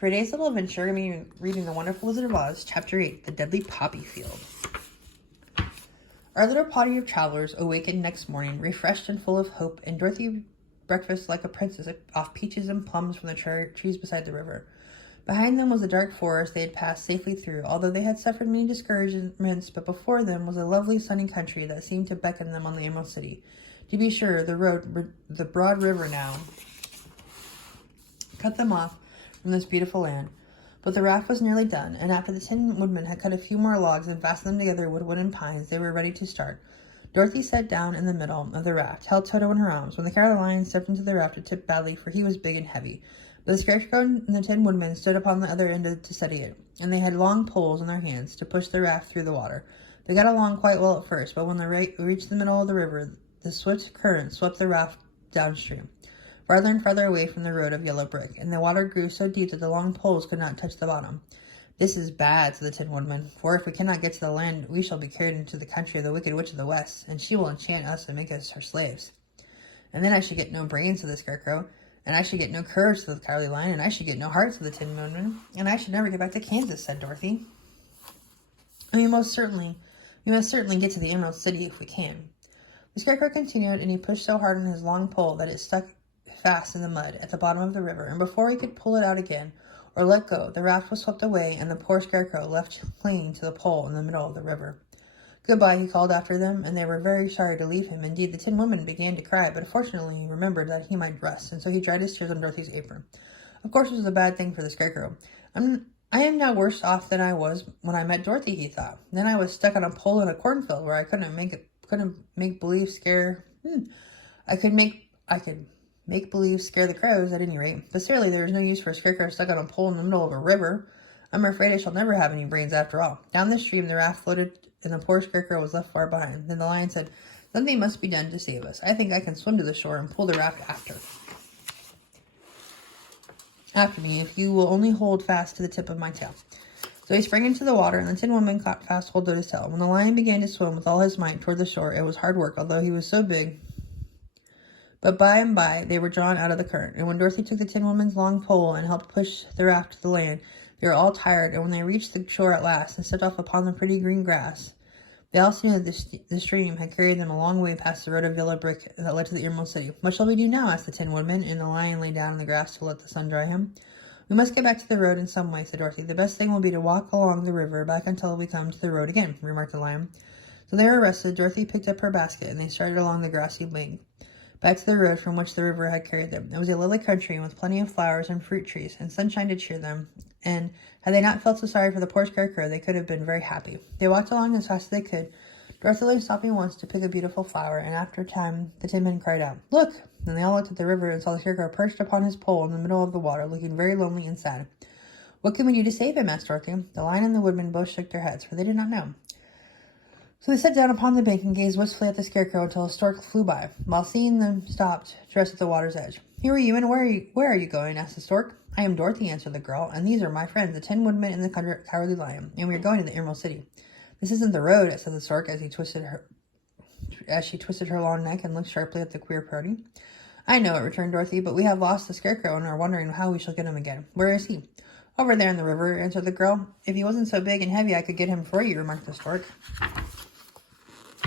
For today's little adventure, we're going to be reading The Wonderful Wizard of Oz, Chapter 8, The Deadly Poppy Field. Our little party of travelers awakened next morning, refreshed and full of hope, and Dorothy breakfasted like a princess off peaches and plums from the trees beside the river. Behind them was a dark forest they had passed safely through, although they had suffered many discouragements, but before them was a lovely sunny country that seemed to beckon them on the Emerald City. To be sure, the broad river now cut them off from this beautiful land. But the raft was nearly done, and after the Tin Woodman had cut a few more logs and fastened them together with wood and pines, they were ready to start. Dorothy sat down in the middle of the raft, held Toto in her arms. When the Cowardly Lion stepped into the raft, it tipped badly, for he was big and heavy. But the Scarecrow and the Tin Woodman stood upon the other end to steady it, and they had long poles in their hands to push the raft through the water. They got along quite well at first, but when they reached the middle of the river, the swift current swept the raft downstream, farther and farther away from the road of yellow brick, and the water grew so deep that the long poles could not touch the bottom. "This is bad," said the Tin Woodman, "for if we cannot get to the land, we shall be carried into the country of the Wicked Witch of the West, and she will enchant us and make us her slaves." "And then I should get no brains," said the Scarecrow, "and I should get no courage," said the Cowardly Lion, "and I should get no heart," said the Tin Woodman, "and I should never get back to Kansas," said Dorothy. "And we must certainly get to the Emerald City if we can." The Scarecrow continued, and he pushed so hard on his long pole that it stuck fast in the mud at the bottom of the river, and before he could pull it out again or let go, the raft was swept away, and the poor Scarecrow left clinging to the pole in the middle of the river. "Goodbye," he called after them, and they were very sorry to leave him. Indeed, the Tin Woodman began to cry, but fortunately he remembered that he might rest, and so he dried his tears on Dorothy's apron. Of course, it was a bad thing for the Scarecrow. I am now worse off than I was when I met Dorothy," he thought. "Then I was stuck on a pole in a cornfield where I could make believe scare the crows at any rate. But certainly there is no use for a Scarecrow stuck on a pole in the middle of a river. I'm afraid I shall never have any brains after all." Down the stream the raft floated, and the poor Scarecrow was left far behind. Then the Lion said, "Something must be done to save us. I think I can swim to the shore and pull the raft after me, if you will only hold fast to the tip of my tail." So he sprang into the water, and the Tin Woodman caught fast hold of his tail. When the Lion began to swim with all his might toward the shore, it was hard work, although he was so big. But by and by they were drawn out of the current, and when Dorothy took the Tin Woman's long pole and helped push the raft to the land, they were all tired, and when they reached the shore at last and stepped off upon the pretty green grass, they also knew that the stream had carried them a long way past the road of yellow brick that led to the Emerald City. "What shall we do now?" asked the Tin Woodman, and the Lion lay down in the grass to let the sun dry him. "We must get back to the road in some way," said Dorothy. "The best thing will be to walk along the river back until we come to the road again," remarked the Lion. So they were rested. Dorothy picked up her basket, and they started along the grassy bank, back to the road from which the river had carried them. It was a lovely country with plenty of flowers and fruit trees and sunshine to cheer them, and had they not felt so sorry for the poor Scarecrow, they could have been very happy. They walked along as fast as they could, Dorothy only stopping once to pick a beautiful flower, and after a time the Tin Man cried out, "Look!" Then they all looked at the river and saw the Scarecrow perched upon his pole in the middle of the water, looking very lonely and sad. "What can we do to save him?" asked Dorothy. The Lion and the Woodman both shook their heads, for they did not know. So they sat down upon the bank and gazed wistfully at the Scarecrow until a stork flew by, while seeing them stopped to rest at the water's edge. "Who are you, and where are you going?" asked the stork. "I am Dorothy," answered the girl, "and these are my friends, the Tin Woodman and the Cowardly Lion, and we are going to the Emerald City." "This isn't the road," said the stork as she twisted her long neck and looked sharply at the queer party. "I know it," returned Dorothy, "but we have lost the Scarecrow and are wondering how we shall get him again." "Where is he?" "Over there in the river," answered the girl. "If he wasn't so big and heavy, I could get him for you," remarked the stork.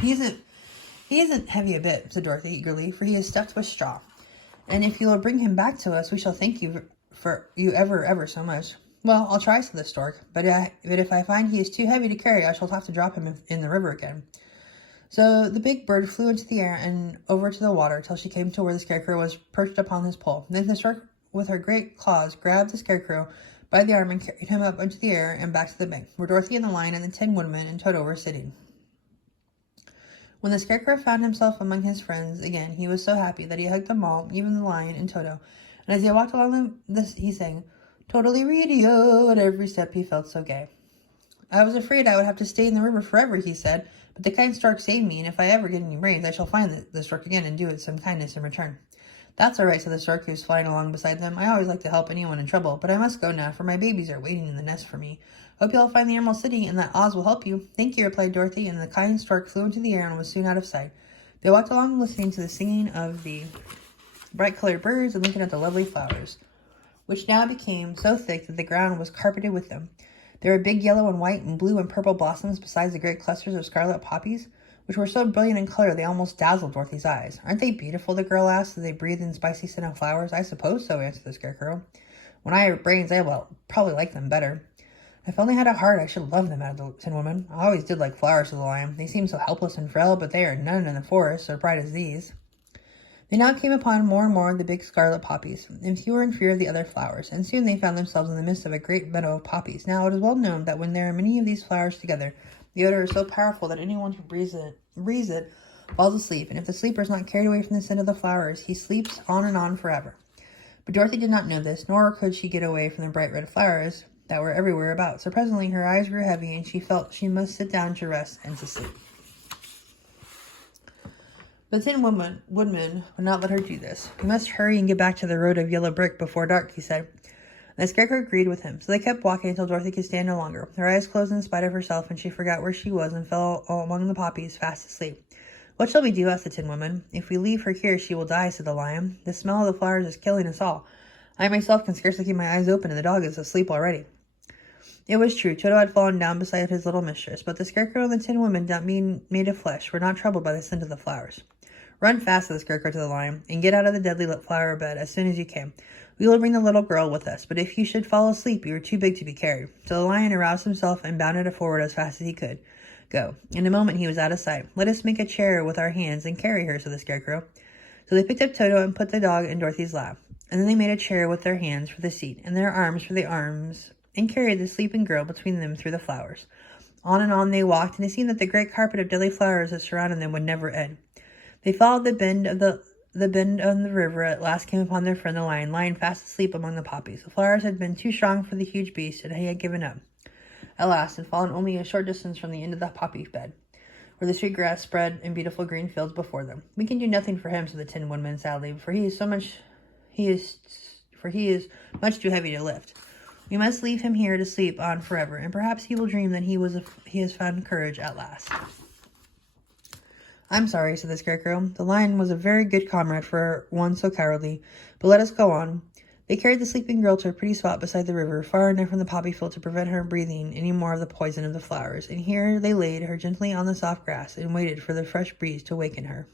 He isn't heavy a bit," said Dorothy eagerly, "for he is stuffed with straw. And if you will bring him back to us, we shall thank you for you ever so much." "Well, I'll try," said the stork, but if I find he is too heavy to carry, I shall have to drop him in the river again." So the big bird flew into the air and over to the water till she came to where the Scarecrow was perched upon his pole. Then the stork, with her great claws, grabbed the Scarecrow by the arm and carried him up into the air and back to the bank, where Dorothy and the Lion and the Tin Woodman and Toto were sitting. When the Scarecrow found himself among his friends again, he was so happy that he hugged them all, even the Lion and Toto. And as they walked along he sang, "Totally radio," at every step he felt so gay. "I was afraid I would have to stay in the river forever," he said, "but the kind stork saved me, and if I ever get any brains, I shall find the stork again and do it some kindness in return." "That's all right," said the stork, who was flying along beside them. "I always like to help anyone in trouble, but I must go now, for my babies are waiting in the nest for me. Hope you'll find the Emerald City, and that Oz will help you." "Thank you," replied Dorothy, and the kind stork flew into the air and was soon out of sight. They walked along listening to the singing of the bright-colored birds and looking at the lovely flowers. which now became so thick that the ground was carpeted with them. There were big yellow and white and blue and purple blossoms besides the great clusters of scarlet poppies, which were so brilliant in color they almost dazzled Dorothy's eyes. "Aren't they beautiful?" the girl asked as they breathed in spicy scent of flowers. "I suppose so," answered the Scarecrow. "When I have brains, I will probably like them better." "If I only had a heart, I should love them," added the Tin Woodman. "I always did like flowers," said the Lion. "They seem so helpless and frail, but they are none in the forest so bright as these." They now came upon more and more of the big scarlet poppies, and fewer of the other flowers, and soon they found themselves in the midst of a great meadow of poppies. Now it is well known that when there are many of these flowers together, the odor is so powerful that anyone who breathes it falls asleep, and if the sleeper is not carried away from the scent of the flowers, he sleeps on and on forever. But Dorothy did not know this, nor could she get away from the bright red flowers that were everywhere about. So presently her eyes grew heavy, and she felt she must sit down to rest and to sleep. But the Tin Woodman would not let her do this. "We must hurry and get back to the road of yellow brick before dark," he said. And the Scarecrow agreed with him, so they kept walking until Dorothy could stand no longer. Her eyes closed in spite of herself, and she forgot where she was and fell among the poppies, fast asleep. "What shall we do?" asked the Tin Woodman. "If we leave her here, she will die," said the Lion. "The smell of the flowers is killing us all. I myself can scarcely keep my eyes open, and the dog is asleep already." It was true. Toto had fallen down beside his little mistress, but the Scarecrow and the Tin Woodman, not being made of flesh, were not troubled by the scent of the flowers. "Run fast," said the Scarecrow to the Lion, "and get out of the deadly flower bed as soon as you can. We will bring the little girl with us, but if you should fall asleep, you are too big to be carried." So the Lion aroused himself and bounded forward as fast as he could go. In a moment he was out of sight. "Let us make a chair with our hands and carry her," said the Scarecrow. So they picked up Toto and put the dog in Dorothy's lap. And then they made a chair with their hands for the seat and their arms for the arms, and carried the sleeping girl between them through the flowers. On and on they walked, and it seemed that the great carpet of deadly flowers that surrounded them would never end. They followed the bend of the river, at last came upon their friend the Lion, lying fast asleep among the poppies. The flowers had been too strong for the huge beast, and he had given up at last, and fallen only a short distance from the end of the poppy bed, where the sweet grass spread in beautiful green fields before them. "We can do nothing for him," said the Tin Woodman sadly, for he is much too heavy to lift. "We must leave him here to sleep on forever, and perhaps he will dream that he has found courage at last." "I'm sorry," said the Scarecrow. "The Lion was a very good comrade for one so cowardly, but let us go on." They carried the sleeping girl to a pretty spot beside the river, far enough from the poppy field to prevent her breathing any more of the poison of the flowers, and here they laid her gently on the soft grass and waited for the fresh breeze to waken her.